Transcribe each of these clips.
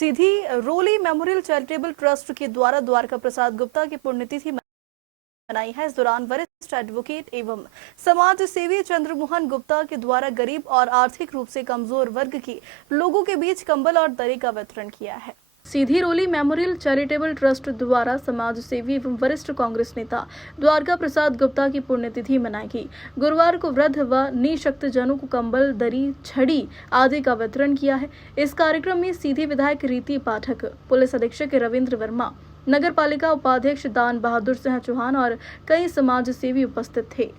सीधी रोली memorial charitable trust के द्वारा द्वारका प्रसाद गुप्ता की पुण्यतिथि मनाई है। इस दौरान वरिष्ठ एडवोकेट एवं समाज सेवी चंद्रमोहन गुप्ता के द्वारा गरीब और आर्थिक रूप से कमजोर वर्ग के लोगों के बीच कंबल और दरी का वितरण किया है। सीधी रोली मेमोरियल चैरिटेबल ट्रस्ट द्वारा समाज सेवी एवं वरिष्ठ कांग्रेस नेता द्वारका प्रसाद गुप्ता की पुण्यतिथि मनाई गई। गुरुवार को वृद्ध व निशक्तजनों को कंबल, दरी, छड़ी आदि का वितरण किया है। इस कार्यक्रम में सीधी विधायक रीति पाठक, पुलिस अधीक्षक रविंद्र वर्मा, नगर पालिका उपाध्यक्ष दान बहादुर सिंह चौहान और कई समाज सेवी उपस्थित थे।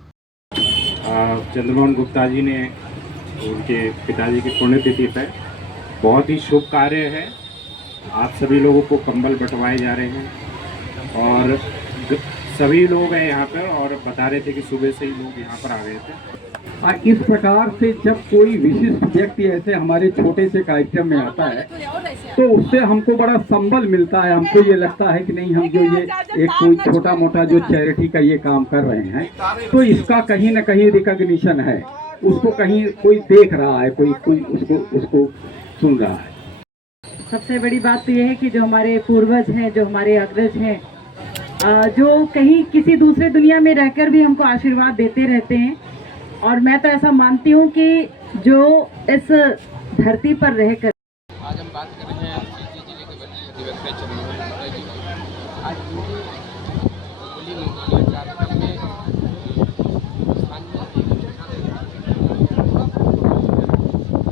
चंद्रमोहन गुप्ता जी ने उनके पिताजी की पुण्यतिथि पर बहुत ही शुभ कार्य है। आप सभी लोगों को कंबल बंटवाए जा रहे हैं और सभी लोग हैं यहाँ पर और बता रहे थे कि सुबह से ही लोग यहाँ पर आ गए थे। इस प्रकार से जब कोई विशिष्ट व्यक्ति ऐसे हमारे छोटे से कार्यक्रम में आता है तो उससे हमको बड़ा संबल मिलता है। हमको ये लगता है कि नहीं, हम जो ये एक कोई छोटा मोटा जो चैरिटी का ये काम कर रहे हैं तो इसका कहीं ना कहीं रिकॉग्निशन है, उसको कहीं कोई देख रहा है, कोई उसको सुन रहा है। सबसे बड़ी बात तो यह है कि जो हमारे पूर्वज हैं, जो हमारे अग्रज हैं, जो कहीं किसी दूसरे दुनिया में रहकर भी हमको आशीर्वाद देते रहते हैं। और मैं तो ऐसा मानती हूँ कि जो इस धरती पर रहकर आज हम बात कर रहे हैं सीधी जिले के वरिष्ठ अधिवक्ता चंद्रमोहन गुप्ता जी की। आज रोली मेमोरियल कार्यक्रम में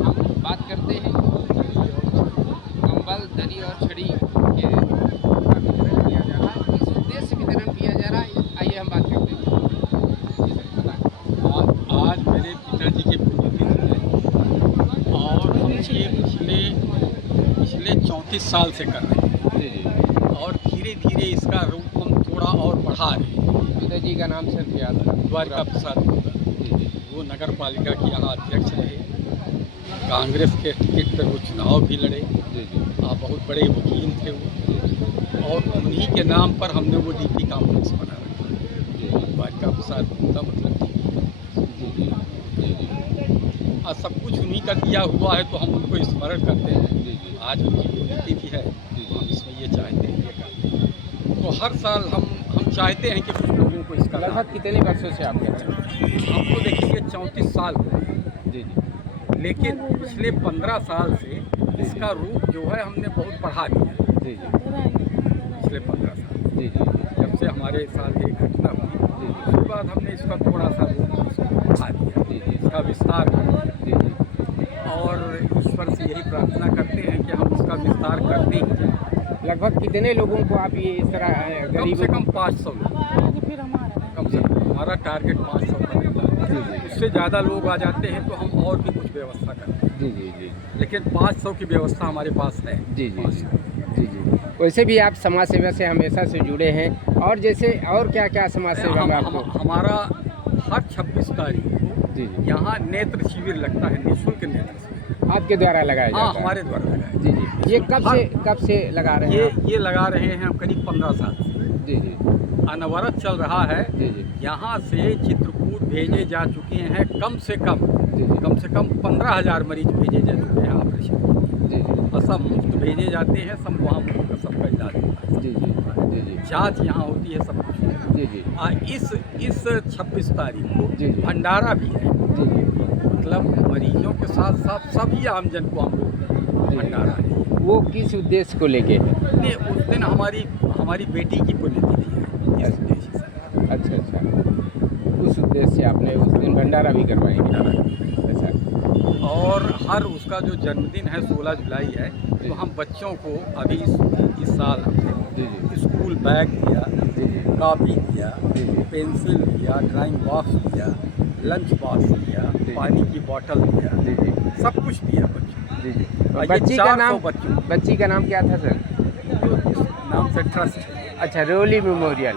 हम बात करते हैं कंबल, दरी और छड़ी के वितरण किया जा रहा है। किस उद्देश्य से वितरण किया जा रहा है, आइए हम बात करते हैं। आज मेरे पिताजी की पुण्यतिथि है और हम ये पिछले 34 साल से कर रहे हैं और धीरे धीरे इसका रूप हम थोड़ा और बढ़ा रहे हैं। पिताजी का नाम सिर्फ याद है द्वारका प्रसाद गुप्ता, वो नगर पालिका के यहाँ अध्यक्ष रहे, कांग्रेस के टिकट पर वो चुनाव भी लड़े, बहुत बड़े वकील थे वो, और उन्हीं के नाम पर हमने वो डीपी कॉम्प्लेक्स बना रखा। द्वारका प्रसाद गुप्ता मतलब और सब कुछ उन्हीं का दिया हुआ है तो हम उनको स्मरण करते हैं। आज उनकी पुण्यतिथि है तो हम इसमें ये चाहते हैं, ये करते हैं। तो हर साल हम चाहते हैं कि कुछ लोगों को इसका लगभग कितने वर्षों से आप कहते हैं? हमको देखिए 34 साल हो गए, लेकिन पिछले 15 साल से इसका रूप जो है हमने बहुत बढ़ा दिया। पिछले 15 साल जब से हमारे साथ एक घटना हुई उसके बाद हमने इसका थोड़ा सा रूप बढ़ा दिया, इसका विस्तार कर दिया और ईश्वर से यही प्रार्थना करते हैं कि हम इसका विस्तार करते ही जाएं। लगभग कितने लोगों को आप ये इस तरह कम से कम 500 लोग, कम से कम हमारा टारगेट 500 का रहता है। उससे ज़्यादा लोग आ जाते हैं तो हम और भी कुछ व्यवस्था करते हैं। लेकिन 500 की व्यवस्था हमारे पास है। जी। वैसे भी आप समाज सेवा से हमेशा से जुड़े हैं और जैसे और क्या क्या समाज सेवा में आपको? हमारा हर 26 तारीख को यहाँ नेत्र शिविर लगता है, निःशुल्क नेत्र शिविर आपके द्वारा लगाया जाता है? हमारे द्वारा लगाया। जी। ये कब से लगा रहे हैं? ये लगा रहे हैं हम करीब 15 साल से। जी। अनवरत चल रहा है। यहाँ से चित्रकूट भेजे जा चुके हैं कम से कम 15,000 मरीज भेजे जा चुके हैं ऑपरेशन। और सब मुफ्त भेजे जाते हैं, सब वहाँ मुफ्त सबका इलाज होता है। जाँच यहाँ होती है, सब कुछ। इस 26 तारीख को भंडारा भी है। मतलब मरीजों के साथ साथ सभी आमजन को हम लोग भंडारा है। वो किस उद्देश्य को लेके है? उस दिन हमारी बेटी की पुण्यतिथि है, इस उद्देश्य से। अच्छा। उस उद्देश्य से आपने उस दिन भंडारा भी करवाएंगे? अच्छा। और हर उसका जो जन्मदिन है 16 जुलाई है तो हम बच्चों को अभी इस साल स्कूल बैग दिया, कॉपी दिया, पेंसिल दिया, ड्राइंग बॉक्स दिया, लंच बॉक्स दिया, पानी की बोतल दिया, सब कुछ दिया बच्चों। बच्ची का नाम क्या था सर? इस नाम से ट्रस्ट है। अच्छा, रोली मेमोरियल।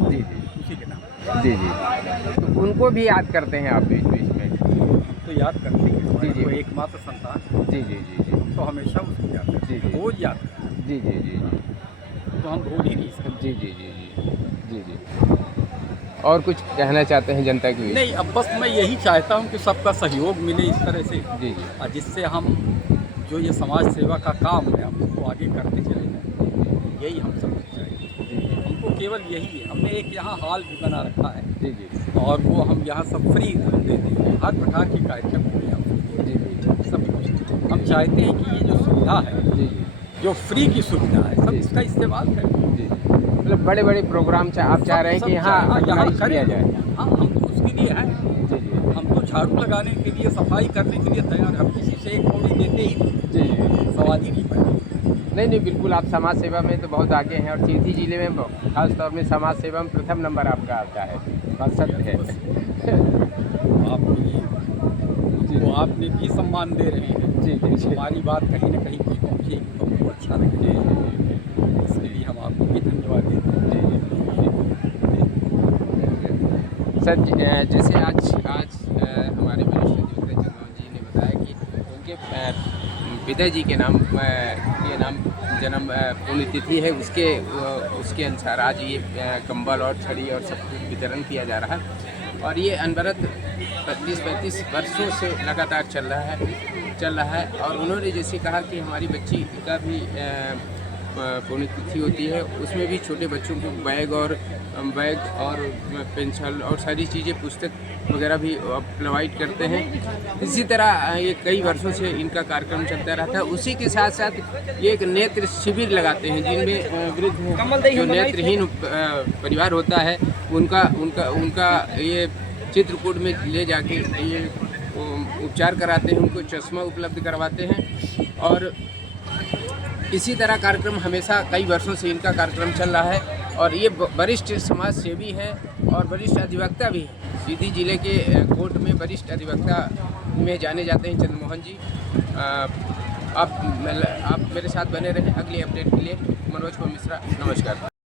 जी उसी के नाम। जी। तो उनको भी याद करते हैं आप बीच में? तो याद करते हैं। जी। वो एकमात्र संतान। जी। तो हमेशा उसको याद करते हैं, रोज याद करते हैं। जी। तो हम भूल ही नहीं सकते। जी। और कुछ कहना चाहते हैं जनता के लिए? नहीं, अब बस मैं यही चाहता हूँ कि सबका सहयोग मिले इस तरह से। जी। और जिससे हम जो ये समाज सेवा का काम है हम उसको आगे करते चले जाएं, यही हम सब चाहिए। हमको केवल यही है, हमने एक यहाँ हॉल भी बना रखा है जी जी और वो हम यहाँ सब फ्री देते हैं, हर प्रकार के कार्यक्रम को यहाँ फ्री देते हैं, सब कुछ। हम चाहते हैं कि ये जो सुविधा है, जी जी जो फ्री की सुविधा है, सब जी। इसका इस्तेमाल करें। जी मतलब बड़े बड़े प्रोग्राम आप चाह रहे हैं कि यहाँ ऑर्गेनाइज किया जाए। हाँ, हम तो उसके लिए हैं, जी जी हम तो झाड़ू लगाने के लिए, सफाई करने के लिए तैयार। हम किसी से एक कौड़ी देते ही नहीं, जी जी सवाल ही नहीं पैदा। नहीं बिल्कुल, आप समाज सेवा में तो बहुत आगे हैं और सीधी जिले में खास तौर में समाज सेवा में प्रथम नंबर आपका आता है, बात सत्य है। वो आपने भी सम्मान दे रहे हैं, जी जी हमारी बात कहीं ना कहीं कोई पहुँचेगी तो हमको अच्छा लगेगा, इसके लिए हम आपको भी धन्यवाद देते हैं। सर जैसे आज हमारे वरिष्ठ अधिवक्ता चंद्रमोहन जी ने बताया कि उनके पिताजी के नाम जन्म पुण्यतिथि है, उसके अनुसार आज ये कंबल और छड़ी और सब कुछ वितरण किया जा रहा है और ये अनवरत 35 वर्षों से लगातार चल रहा है। और उन्होंने जैसे कहा कि हमारी बच्ची का भी पुण्यतिथि होती है, उसमें भी छोटे बच्चों को बैग और पेंसिल और सारी चीज़ें, पुस्तक वगैरह भी प्रोवाइड करते हैं। इसी तरह ये कई वर्षों से इनका कार्यक्रम चलता रहता है। उसी के साथ साथ ये एक नेत्र शिविर लगाते हैं जिनमें वृद्ध जो नेत्रहीन परिवार होता है उनका ये चित्रकूट में ले जाके ये उपचार कराते हैं, उनको चश्मा उपलब्ध करवाते हैं। और इसी तरह कार्यक्रम हमेशा कई वर्षों से इनका कार्यक्रम चल रहा है और ये वरिष्ठ समाज सेवी हैं और वरिष्ठ अधिवक्ता भी हैं। सीधी जिले के कोर्ट में वरिष्ठ अधिवक्ता में जाने जाते हैं चंद्रमोहन जी। आप मेरे साथ बने रहें। अगली अपडेट के लिए मनोज मिश्रा, नमस्कार।